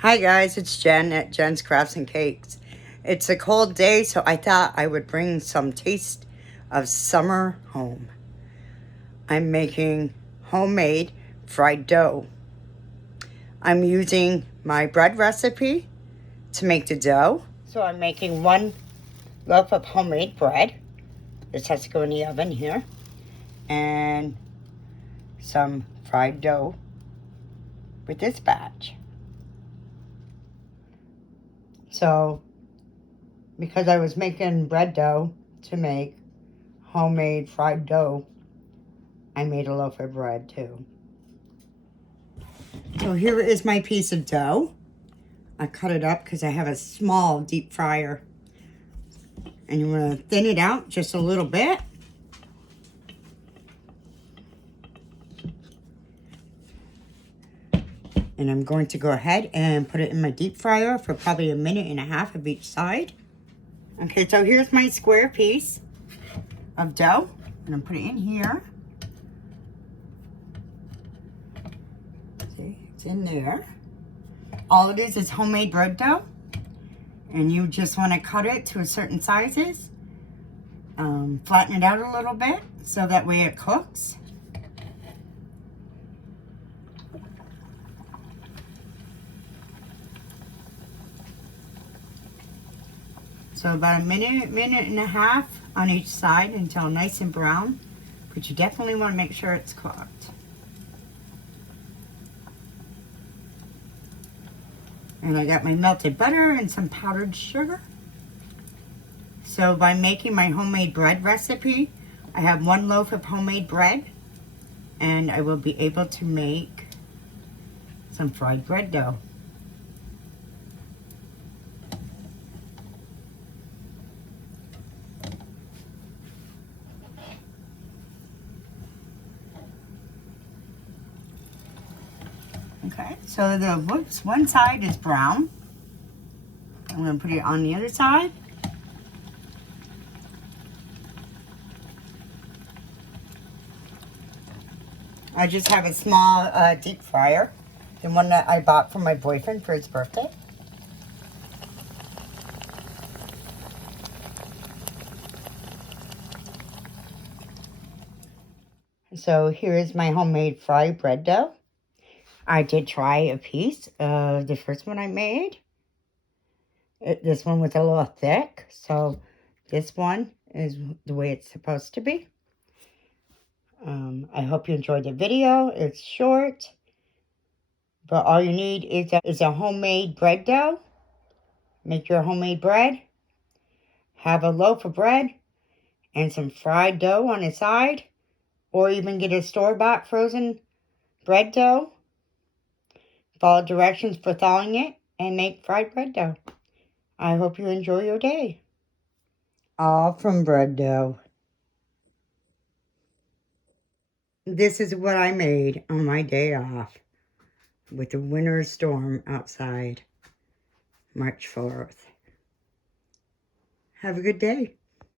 Hi guys, it's Jen at Jen's Crafts and Cakes. It's a cold day, so I thought I would bring some taste of summer home. I'm making homemade fried dough. I'm using my bread recipe to make the dough. So I'm making 1 loaf of homemade bread. This has to go in the oven here. And some fried dough with this batch. So, because I was making bread dough to make homemade fried dough, I made a loaf of bread too. So here is my piece of dough. I cut it up because I have a small deep fryer. And you want to thin it out just a little bit. And I'm going to go ahead and put it in my deep fryer for probably 1.5 minutes of each side. Okay, so here's my square piece of dough. And I'm putting it in here. See, it's in there. All it is homemade bread dough. And you just want to cut it to a certain sizes. Flatten it out a little bit so that way it cooks. So about 1.5 minutes on each side until nice and brown. But you definitely want to make sure it's cooked. And I got my melted butter and some powdered sugar. So by making my homemade bread recipe, I have 1 loaf of homemade bread. And I will be able to make some fried bread dough. Okay, so the one side is brown. I'm going to put it on the other side. I just have a small deep fryer, the one that I bought for my boyfriend for his birthday. So here is my homemade fried bread dough. I did try a piece of the first one I made. This one was a little thick, so this one is the way it's supposed to be. I hope you enjoyed the video. It's short, but all you need is a homemade bread dough. Make your homemade bread. Have a loaf of bread and some fried dough on the side, or even get a store-bought frozen bread dough. Follow directions for thawing it and make fried bread dough. I hope you enjoy your day. All from bread dough. This is what I made on my day off with the winter storm outside, March 4th. Have a good day.